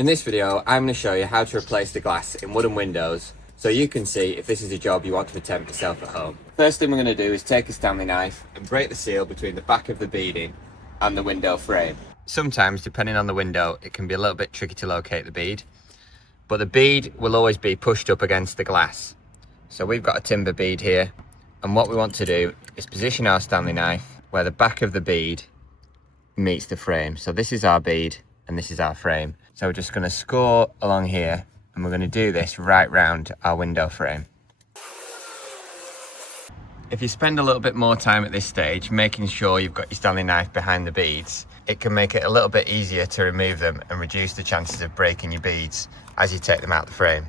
In this video, I'm going to show you how to replace the glass in wooden windows so you can see if this is a job you want to attempt yourself at home. First thing we're going to do is take a Stanley knife and break the seal between the back of the beading and the window frame. Sometimes, depending on the window, it can be a little bit tricky to locate the bead, but the bead will always be pushed up against the glass. So we've got a timber bead here, and what we want to do is position our Stanley knife where the back of the bead meets the frame. So this is our bead and this is our frame. So we're just going to score along here, and we're going to do this right round our window frame. If you spend a little bit more time at this stage making sure you've got your Stanley knife behind the beads, it can make it a little bit easier to remove them and reduce the chances of breaking your beads as you take them out the frame.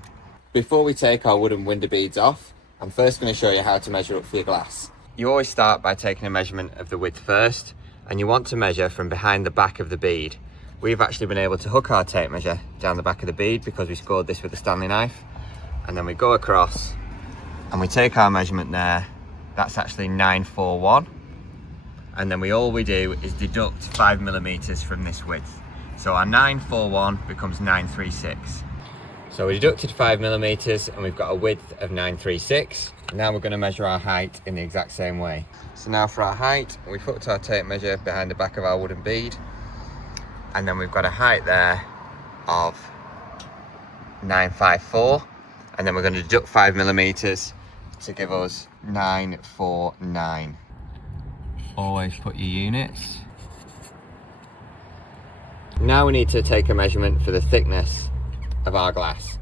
Before we take our wooden window beads off, I'm first going to show you how to measure up for your glass. You always start by taking a measurement of the width first, and you want to measure from behind the back of the bead. We've actually been able to hook our tape measure down the back of the bead because we scored this with a Stanley knife, and then we go across and we take our measurement there. That's actually 941, and then all we do is deduct 5mm from this width. So our 941 becomes 936. So we deducted 5mm and we've got a width of 936. Now we're going to measure our height in the exact same way. So now for our height, we've hooked our tape measure behind the back of our wooden bead, and then we've got a height there of 954, and then we're going to deduct 5mm to give us 949. Always put your units. Now we need to take a measurement for the thickness of our glass.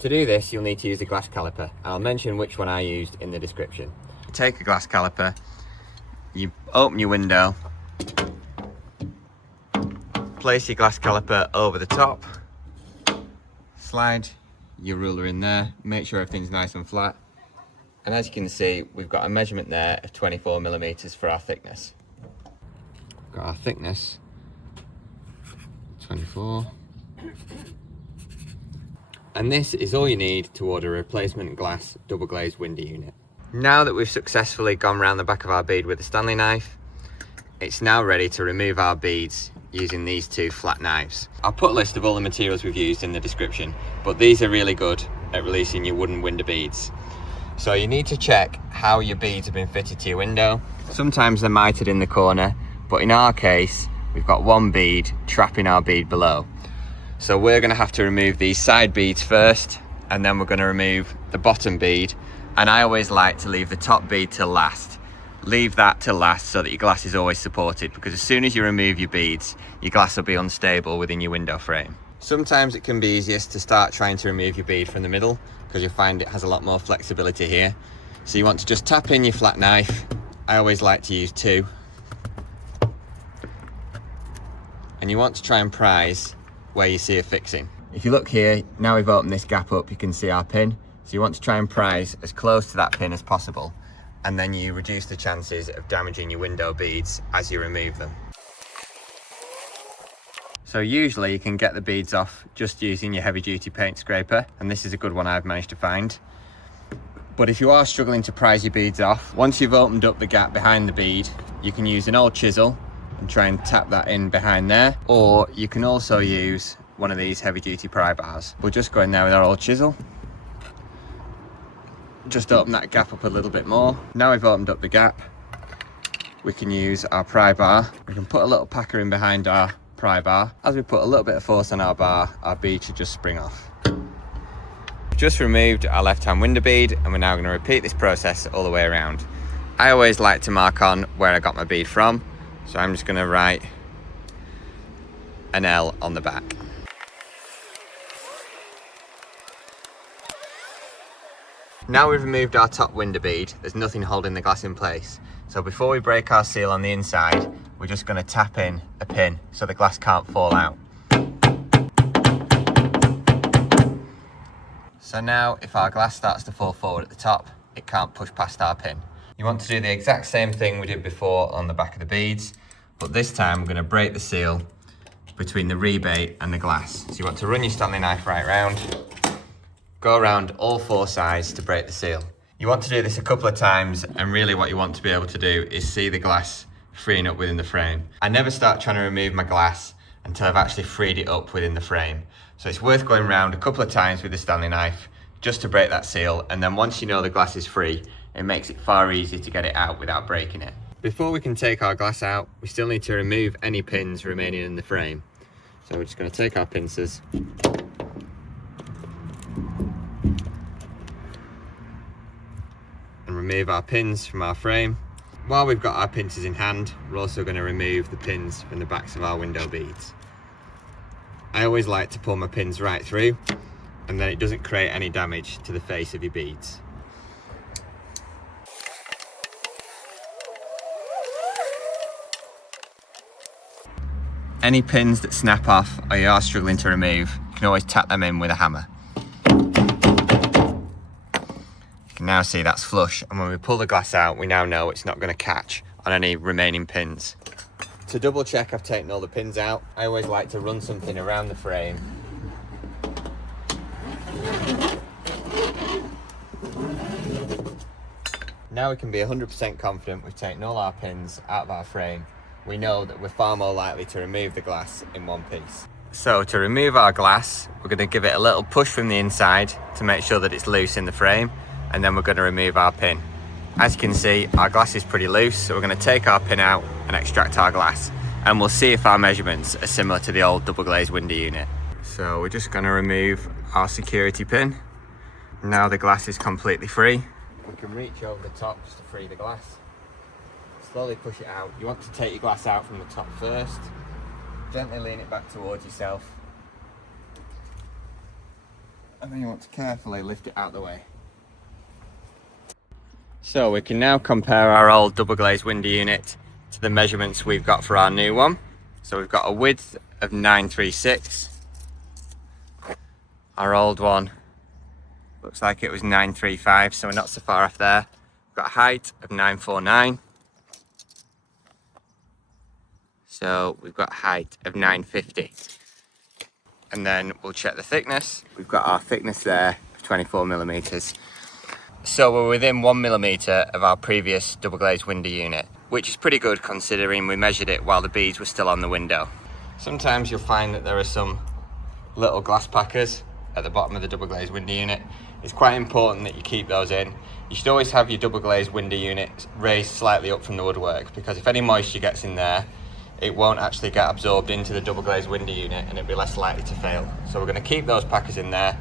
To do this, you'll need to use a glass caliper. I'll mention which one I used in the description. Take a glass caliper, you open your window, place your glass caliper over the top, slide your ruler in there, make sure everything's nice and flat, and as you can see, we've got a measurement there of 24mm for our thickness. We've got our thickness, 24. And this is all you need to order a replacement glass double glazed window unit. Now that we've successfully gone around the back of our bead with a Stanley knife, it's now ready to remove our beads using these two flat knives. I'll put a list of all the materials we've used in the description, but these are really good at releasing your wooden window beads. So you need to check how your beads have been fitted to your window. Sometimes they're mitered in the corner, but in our case, we've got one bead trapping our bead below. So we're going to have to remove these side beads first, and then we're going to remove the bottom bead. And I always like to leave the top bead till last. Leave that till last so that your glass is always supported, because as soon as you remove your beads, your glass will be unstable within your window frame. Sometimes it can be easiest to start trying to remove your bead from the middle, because you'll find it has a lot more flexibility here. So you want to just tap in your flat knife. I always like to use two. And you want to try and prise where you see a fixing. If you look here, now we've opened this gap up, you can see our pin. So you want to try and prise as close to that pin as possible, and then you reduce the chances of damaging your window beads as you remove them. So usually you can get the beads off just using your heavy duty paint scraper, and this is a good one I've managed to find. But if you are struggling to prise your beads off, once you've opened up the gap behind the bead, you can use an old chisel and try and tap that in behind there, or you can also use one of these heavy duty pry bars. We'll just go in there with our old chisel, just open that gap up a little bit more. Now we've opened up the gap, we can use our pry bar. We can put a little packer in behind our pry bar. As we put a little bit of force on our bar, our bead should just spring off. We've just removed our left hand window bead, and we're now going to repeat this process all the way around. I always like to mark on where I got my bead from, so I'm just going to write an L on the back. Now we've removed our top window bead, there's nothing holding the glass in place. So before we break our seal on the inside, we're just going to tap in a pin so the glass can't fall out. So now if our glass starts to fall forward at the top, it can't push past our pin. You want to do the exact same thing we did before on the back of the beads, but this time we're going to break the seal between the rebate and the glass. So you want to run your Stanley knife right round, go around all four sides to break the seal. You want to do this a couple of times, and really what you want to be able to do is see the glass freeing up within the frame. I never start trying to remove my glass until I've actually freed it up within the frame. So it's worth going around a couple of times with the Stanley knife just to break that seal, and then once you know the glass is free, it makes it far easier to get it out without breaking it. Before we can take our glass out, we still need to remove any pins remaining in the frame. So we're just going to take our pincers and remove our pins from our frame. While we've got our pincers in hand, we're also going to remove the pins from the backs of our window beads. I always like to pull my pins right through, and then it doesn't create any damage to the face of your beads. Any pins that snap off or you are struggling to remove, you can always tap them in with a hammer. You can now see that's flush, and when we pull the glass out, we now know it's not going to catch on any remaining pins. To double check I've taken all the pins out, I always like to run something around the frame. Now we can be 100% confident we've taken all our pins out of our frame. We know that we're far more likely to remove the glass in one piece. So to remove our glass, we're going to give it a little push from the inside to make sure that it's loose in the frame, and then we're going to remove our pin. As you can see, our glass is pretty loose, so we're going to take our pin out and extract our glass, and we'll see if our measurements are similar to the old double glazed window unit. So we're just going to remove our security pin. Now the glass is completely free. We can reach over the top just to free the glass. Slowly push it out. You want to take your glass out from the top first. Gently lean it back towards yourself. And then you want to carefully lift it out of the way. So we can now compare our old double glazed window unit to the measurements we've got for our new one. So we've got a width of 936. Our old one looks like it was 935, so we're not so far off there. We've got a height of 949. So we've got a height of 950. And then we'll check the thickness. We've got our thickness there of 24 millimeters. So we're within 1 millimeter of our previous double glazed window unit, which is pretty good considering we measured it while the beads were still on the window. Sometimes you'll find that there are some little glass packers at the bottom of the double glazed window unit. It's quite important that you keep those in. You should always have your double glazed window unit raised slightly up from the woodwork, because if any moisture gets in there, it won't actually get absorbed into the double glazed window unit and it'll be less likely to fail. So we're going to keep those packers in there,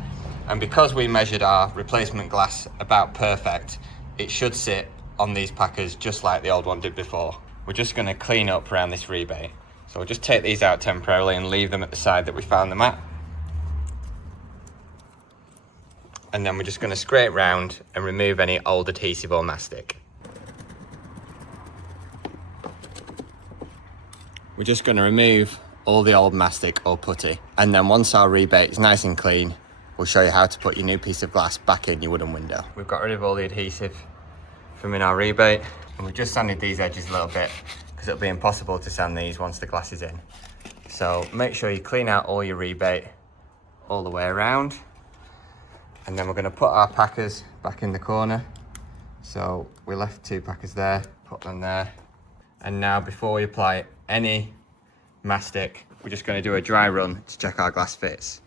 and because we measured our replacement glass about perfect, it should sit on these packers just like the old one did before. We're just going to clean up around this rebate. So we'll just take these out temporarily and leave them at the side that we found them at. And then we're just going to scrape round and remove any old adhesive or mastic. We're just going to remove all the old mastic or putty, and then once our rebate is nice and clean, we'll show you how to put your new piece of glass back in your wooden window. We've got rid of all the adhesive from in our rebate, and we've just sanded these edges a little bit because it'll be impossible to sand these once the glass is in. So make sure you clean out all your rebate all the way around, and then we're going to put our packers back in the corner. So we left 2 packers there, put them there, and now before we apply any mastic, we're just going to do a dry run to check our glass fits.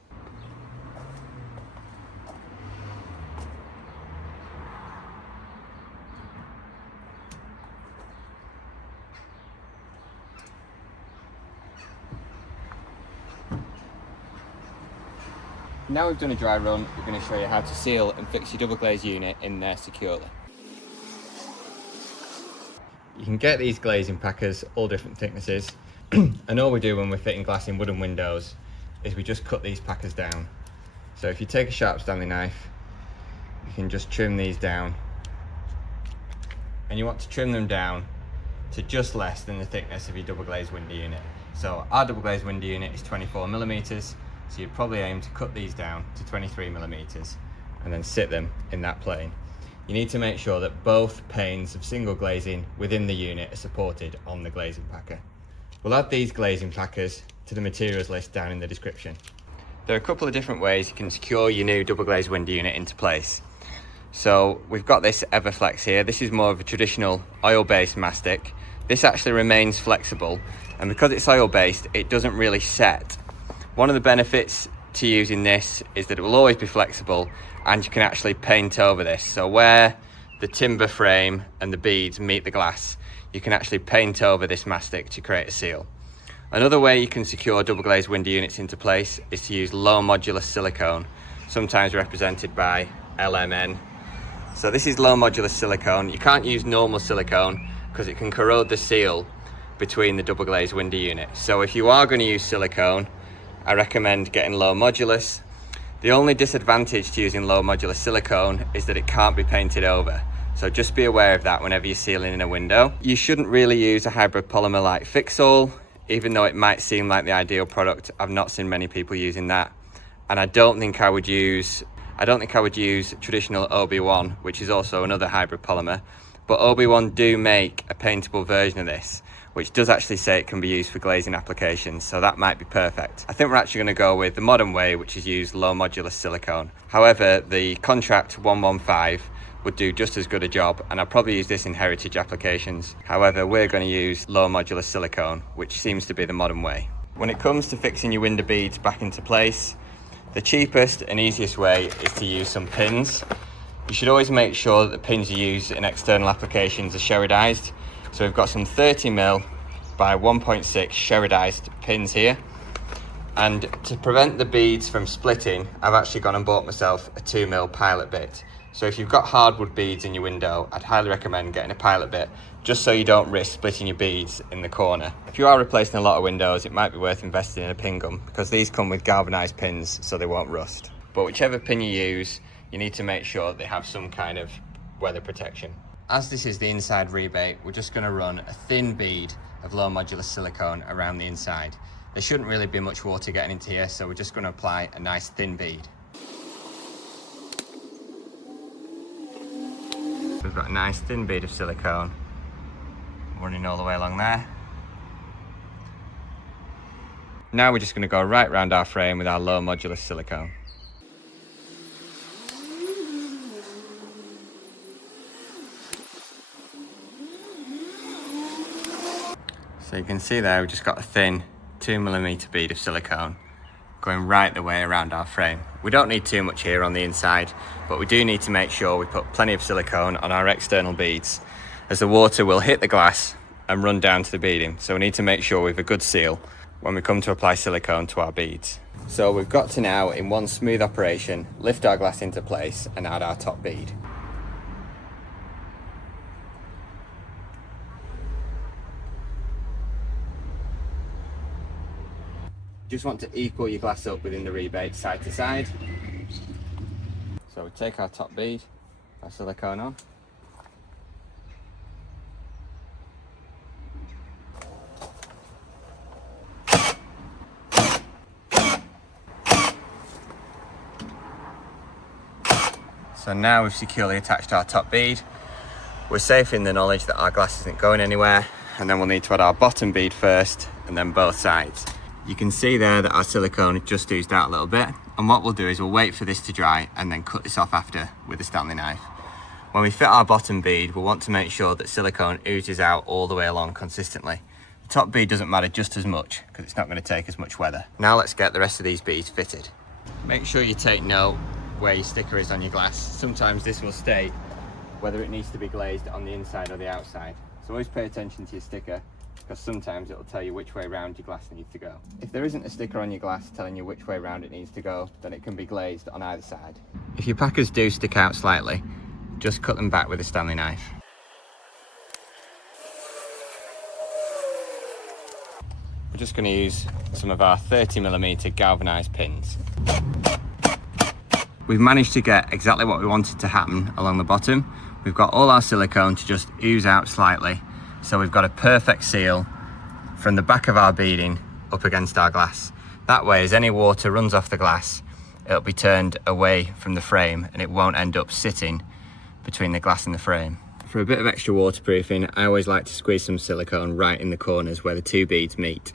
Now we've done a dry run, we're going to show you how to seal and fix your double glazed unit in there securely. You can get these glazing packers, all different thicknesses, and all we do when we're fitting glass in wooden windows is we just cut these packers down. So if you take a sharp Stanley knife, you can just trim these down, and you want to trim them down to just less than the thickness of your double glazed window unit. So our double glazed window unit is 24 millimeters, so you'd probably aim to cut these down to 23 millimeters and then sit them in that plane. You need to make sure that both panes of single glazing within the unit are supported on the glazing packer. We'll add these glazing packers to the materials list down in the description. There are a couple of different ways you can secure your new double glazed window unit into place. So we've got this Everflex here. This is more of a traditional oil-based mastic. this actually remains flexible, and because it's oil-based, it doesn't really set. One of the benefits to using this is that it will always be flexible, and you can actually paint over this. So where the timber frame and the beads meet the glass, you can actually paint over this mastic to create a seal. Another way you can secure double glazed window units into place is to use low modulus silicone, sometimes represented by LMN. So this is low modulus silicone. You can't use normal silicone because it can corrode the seal between the double glazed window unit. So if you are going to use silicone, I recommend getting low modulus. The only disadvantage to using low modulus silicone is that it can't be painted over. So just be aware of that whenever you're sealing in a window. You shouldn't really use a hybrid polymer like Fixall, even though it might seem like the ideal product. I've not seen many people using that. And I don't think I would use traditional OB1, which is also another hybrid polymer. But OB1 do make a paintable version of this, which does actually say it can be used for glazing applications, so that might be perfect. I think we're actually going to go with the modern way, which is use low modulus silicone. However, the Contract 115 would do just as good a job, and I'll probably use this in heritage applications. However, we're going to use low modulus silicone, which seems to be the modern way. When it comes to fixing your window beads back into place, the cheapest and easiest way is to use some pins. You should always make sure that the pins you use in external applications are sherrodized. So we've got some 30mm by 1.6 sherrodized pins here. And to prevent the beads from splitting, I've actually gone and bought myself a 2mm pilot bit. So if you've got hardwood beads in your window, I'd highly recommend getting a pilot bit, just so you don't risk splitting your beads in the corner. If you are replacing a lot of windows, it might be worth investing in a pin gun, because these come with galvanized pins so they won't rust. But whichever pin you use, you need to make sure they have some kind of weather protection. As this is the inside rebate, we're just going to run a thin bead of low modulus silicone around the inside. There shouldn't really be much water getting into here, so we're just going to apply a nice thin bead. We've got a nice thin bead of silicone running all the way along there. Now we're just going to go right round our frame with our low modulus silicone. So you can see there we've just got a thin 2mm bead of silicone going right the way around our frame. We don't need too much here on the inside, but we do need to make sure we put plenty of silicone on our external beads, as the water will hit the glass and run down to the beading. So we need to make sure we have a good seal when we come to apply silicone to our beads. So we've got to now, in one smooth operation, lift our glass into place and add our top bead. Just want to equal your glass up within the rebate side to side. So we take our top bead, our silicone on. So now we've securely attached our top bead. We're safe in the knowledge that our glass isn't going anywhere, and then we'll need to add our bottom bead first and then both sides. You can see there that our silicone just oozed out a little bit, and what we'll do is we'll wait for this to dry and then cut this off after with a Stanley knife. When we fit our bottom bead, we'll want to make sure that silicone oozes out all the way along consistently. The top bead doesn't matter just as much because it's not going to take as much weather. Now let's get the rest of these beads fitted. Make sure you take note where your sticker is on your glass. Sometimes this will state whether it needs to be glazed on the inside or the outside. So always pay attention to your sticker, because sometimes it'll tell you which way round your glass needs to go. If there isn't a sticker on your glass telling you which way round it needs to go, then it can be glazed on either side. If your packers do stick out slightly, just cut them back with a Stanley knife. We're just going to use some of our 30mm galvanized pins. We've managed to get exactly what we wanted to happen along the bottom. We've got all our silicone to just ooze out slightly. So we've got a perfect seal from the back of our beading up against our glass. That way, as any water runs off the glass, it'll be turned away from the frame and it won't end up sitting between the glass and the frame. For a bit of extra waterproofing, I always like to squeeze some silicone right in the corners where the two beads meet.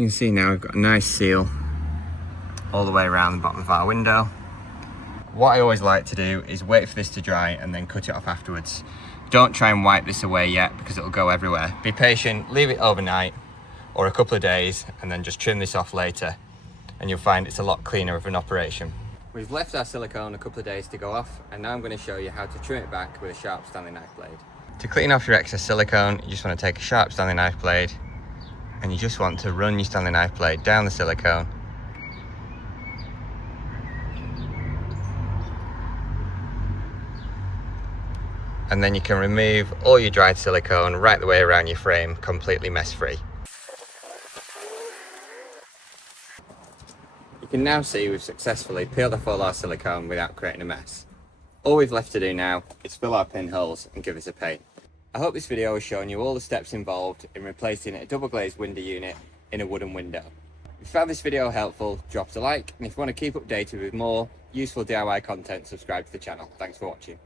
You can see now we've got a nice seal all the way around the bottom of our window. What I always like to do is wait for this to dry and then cut it off afterwards. Don't try and wipe this away yet because it'll go everywhere. Be patient, leave it overnight or a couple of days and then just trim this off later and you'll find it's a lot cleaner of an operation. We've left our silicone a couple of days to go off and now I'm going to show you how to trim it back with a sharp Stanley knife blade. To clean off your excess silicone, you just want to take a sharp Stanley knife blade and you just want to run your Stanley knife blade down the silicone. And then you can remove all your dried silicone right the way around your frame, completely mess free. You can now see we've successfully peeled off all our silicone without creating a mess. All we've left to do now is fill our pinholes and give us a paint. I hope this video has shown you all the steps involved in replacing a double glazed window unit in a wooden window. If you found this video helpful, drop us a like, and if you want to keep updated with more useful DIY content, subscribe to the channel. Thanks for watching.